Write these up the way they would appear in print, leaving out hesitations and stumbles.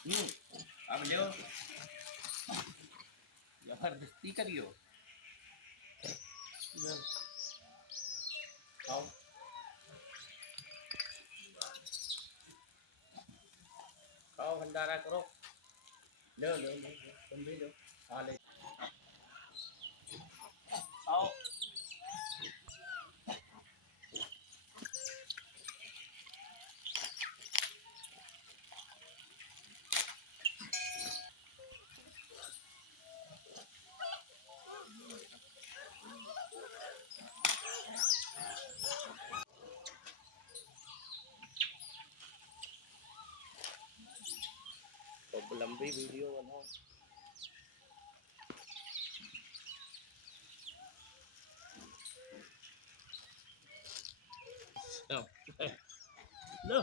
अब लो जबरदस्ती करियो। लो, खाओ खाओ भंडारा करो। लो लो लो लो, तुम भी लो खा ले खाओ। तो लंबी वीडियो बनाओ। लो लो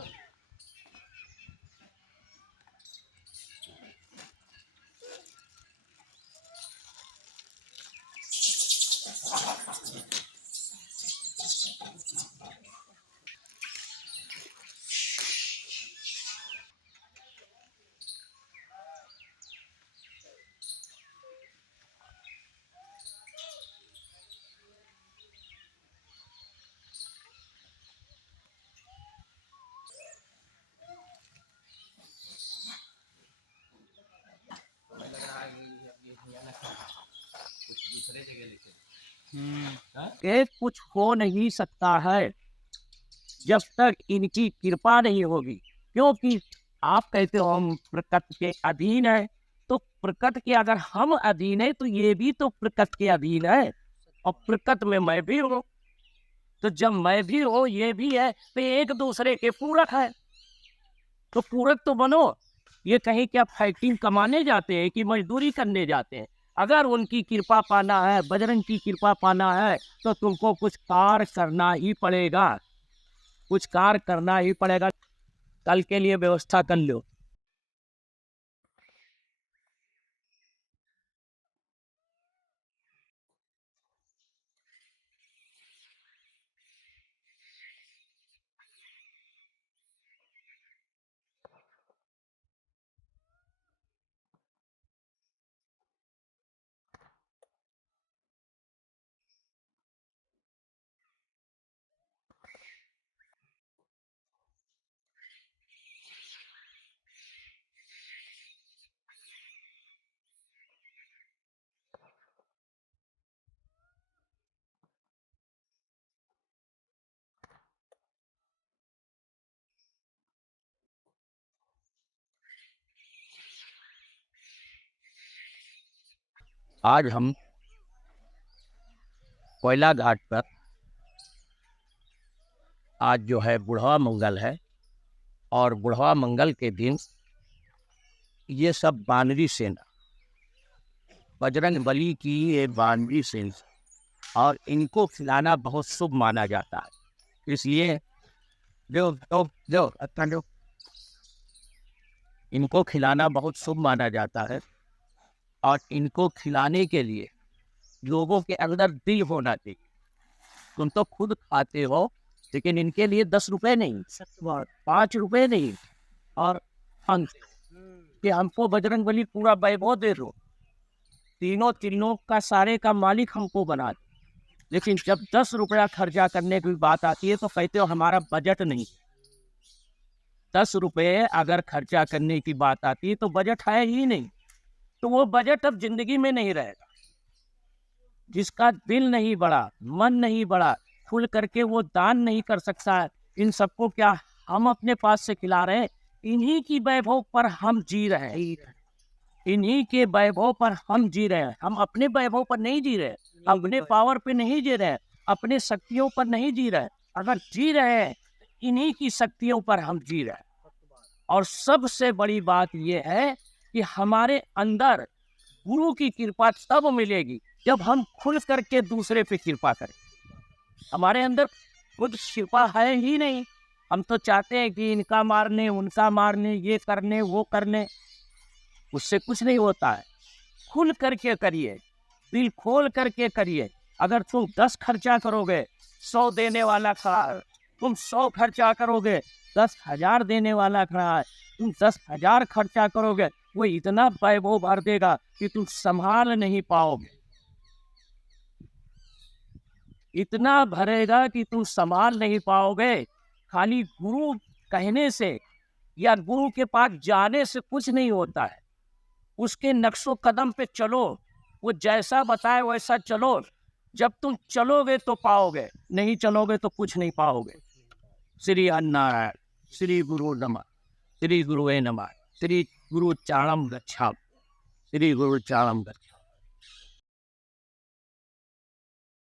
हमें लग रहा है कि अब ये भैया ना कुछ दूसरे जगह लेके हाँ? कि कुछ हो नहीं सकता है जब तक इनकी कृपा नहीं होगी, क्योंकि आप कहते हो हम प्रकृति के अधीन है, तो प्रकृति के अगर हम अधीन है तो ये भी तो प्रकृति के अधीन है, और प्रकृति में मैं भी हूँ। तो जब मैं भी हूँ ये भी है, तो एक दूसरे के पूरक है, तो पूरक तो बनो। ये कहीं क्या फाइटिंग कमाने जाते हैं कि मजदूरी करने जाते हैं? अगर उनकी कृपा पाना है, बजरंग की कृपा पाना है, तो तुमको कुछ कार्य करना ही पड़ेगा, कुछ कार्य करना ही पड़ेगा। कल के लिए व्यवस्था कर लो। आज हम कोयला घाट पर, आज जो है बुढ़वा मंगल है, और बुढ़वा मंगल के दिन ये सब बानरी सेना, बजरंग बली की ये बानरी सेना, और इनको खिलाना बहुत शुभ माना जाता है। इसलिए जो जो जो अच्छा जो इनको खिलाना बहुत शुभ माना जाता है, और इनको खिलाने के लिए लोगों के अंदर दिल होना चाहिए। तुम तो खुद खाते हो, लेकिन इनके लिए 10 रुपए नहीं, 5 रुपए नहीं, और हम कि हमको बजरंग बली पूरा वैभव दे दो, तीनों तीनों का सारे का मालिक हमको बना दे। लेकिन जब 10 रुपया खर्चा करने की बात आती है तो कहते हो हमारा बजट नहीं। 10 रुपये अगर खर्चा करने की बात आती है तो बजट है ही नहीं, तो वो बजट अब जिंदगी में नहीं रहेगा। जिसका दिल नहीं बढ़ा, मन नहीं बढ़ा, खुल करके वो दान नहीं कर सकता है। इन सबको क्या हम अपने पास से खिला रहे हैं? इन्हीं की वैभव पर हम जी रहे हैं, इन्हीं के वैभव पर हम जी रहे हैं। हम अपने वैभव पर नहीं जी रहे, अपने पावर पे नहीं जी रहे, अपने शक्तियों पर नहीं जी रहे। अगर जी रहे हैं, इन्हीं की शक्तियों पर हम जी रहे हैं। और सबसे बड़ी बात यह है कि हमारे अंदर गुरु की कृपा तब मिलेगी जब हम खुल करके दूसरे पे कृपा करें। हमारे अंदर खुद कृपा है ही नहीं। हम तो चाहते हैं कि इनका मारने, उनका मारने, ये करने, वो करने, उससे कुछ नहीं होता है। खुल करके करिए, दिल खोल करके करिए। अगर तुम 10 खर्चा करोगे, 100 देने वाला खड़ा है। तुम 100 खर्चा करोगे, 10,000 देने वाला खड़ा है। तुम 10,000 खर्चा करोगे, वो इतना वैभव भर देगा कि तुम संभाल नहीं पाओगे। इतना भरेगा कि तुम संभाल नहीं पाओगे। खाली गुरु कहने से या गुरु के पास जाने से कुछ नहीं होता है। उसके नक्शो कदम पे चलो, वो जैसा बताए वैसा चलो। जब तुम चलोगे तो पाओगे, नहीं चलोगे तो कुछ नहीं पाओगे। श्री नारायण, श्री गुरु नमः, श्री गुरुवे नमः, श्री गुरु चारणम गच्छामि, श्री गुरु चारणम गच्छामि।